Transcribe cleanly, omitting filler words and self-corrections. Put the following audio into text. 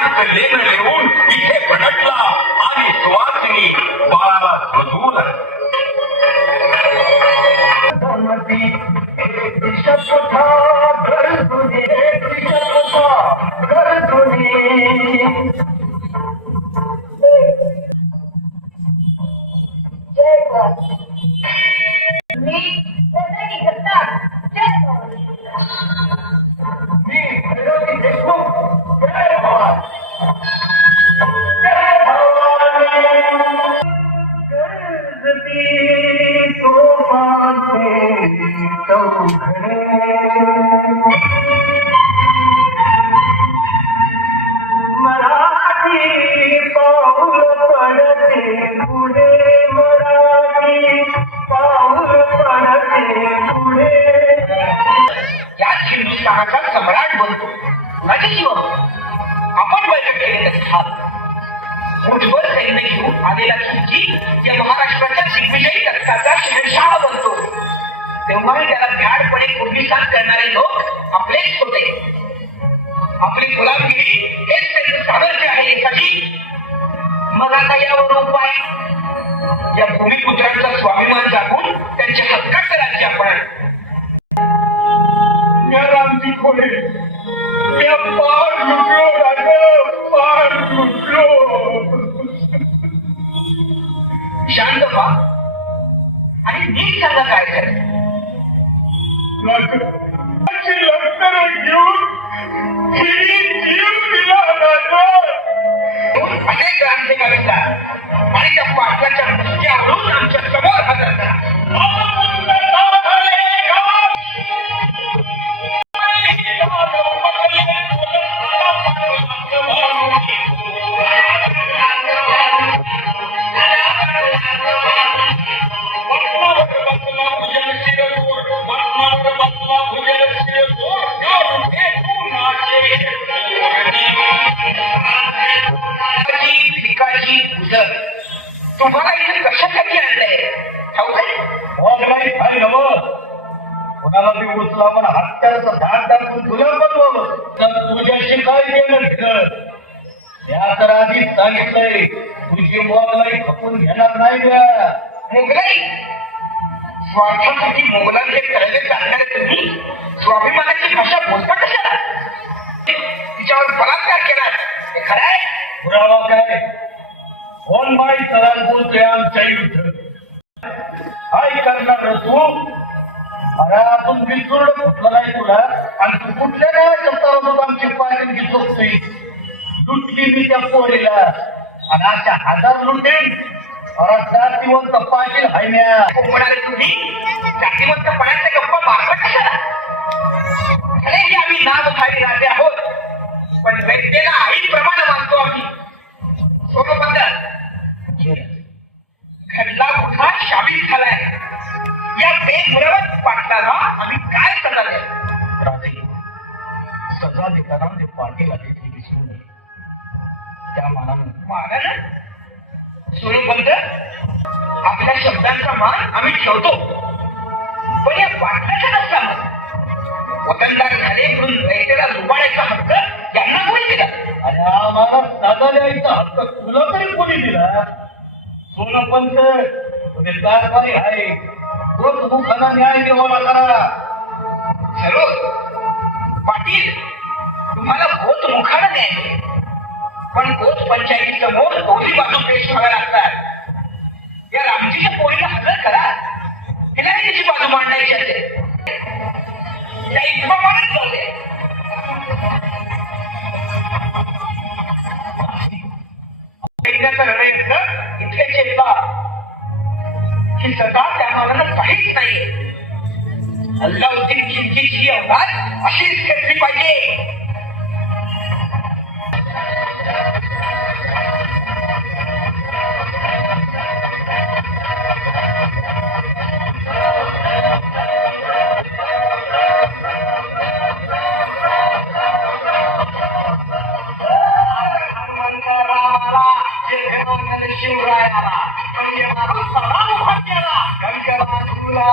लेन लिहून इथे भटकला आणि सुवासिनी बाळाला शोधून सम्राट बनतो माझे जीवन आपण बैठक केले मुठभर सैन्य घेऊन आलेला खिलजी या महाराष्ट्राच्या दिग्विजयी तख्ताचा शहनशाह बनतो तेव्हाही त्याला भ्याडपणे कुर्दिस्तान करणारे लोक आपलेच होते. आपली गुलामगिरी हेच त्यांचं सामर्थ्य आहे एकाची. मग आता यावर उपाय या भूमिपुत्रांचा स्वाभिमान जागून त्यांच्या हक्काचं राज्य आपण रामजी खोडे पाठ लुटलो पाठ लुटलो. शांत व्हा आणि नीट सांगा काय झालं. लष्कर घेऊन जीव दिला अनेक क्रांतिकारीचा आणि त्या पाटलाच्या मुसक्यावरून आमच्या समोर हजर करा. तुम्हाला इथे कशासाठी आणलंय कोणाला ते उचला पण हत्याराचा धाक दाखवून तुला बनवावं तर तुझ्याशी काय केलं. या तर आधीच सांगितलंय तुझी मोगलाई खपून घेणार नाही का. मोगलाई स्वार्थासाठी मोगलांचे तरले चालणारे तुम्ही स्वाभिमानाची भाषा बोलता कशाला. तिच्यावर बलात्कार केला हे खरं आहे. पुरावा काय कोण बाई तलाक बोलतोय आमच्या युद्ध काय करणार तू. अरे आपण बिलकुल फुटलं नाही तुला आणि तू कुठल्या नाही शब्दावर आमची पायकी चोखतोय. लुटली मी त्या पोरीला आणि अशा हजार लुटेन जातीवंत पाटील हायण्या म्हणाले तुम्ही जातीवंतपणाच्या गप्पा मारता कशाला. भले की आम्ही नामधारी राजे आहोत पण व्यक्तीला आईप्रमाणे मानतो आम्ही. सोनोबंद घडला गुन्हा शामिल झालाय. या बेमुरवत पाटलाला आम्ही काय करणार आहे. सजा देताना ते पाटील आले ते विसरू नये त्या मानानं सोनोबंद आपल्या शब्दांचा मान आम्ही ठेवतो पण या पाटलाच्या नसताना वतनदार झाले म्हणून रयतेला लुबाडायचा हक्क यांना कोणी दिला. आणि आम्हाला साधा द्यायचा हक्क तुला तरी कोणी दिला. सोनोपंत कारभारी आहे तोच मुखाला न्याय देवाला करा. पाटील तुम्हाला गोत मुखाला न्याय पण गोत पंचायती समोर दोन्ही बाजू पेश व्हाव्या लागतात. या रामजीच्या पोरीला हजर करा. तिला तिची बाजू मांडायची असेल त्या इतमामानच होते. इतके चेता की सदा त्या मानानं काहीच नाहीये. अल्लाउद्दीन खिलजीची अवघात अशीच घेतली पाहिजे. शिवरायाला म्हणजे माणूस सदा मुखात गेला गंगेला तुला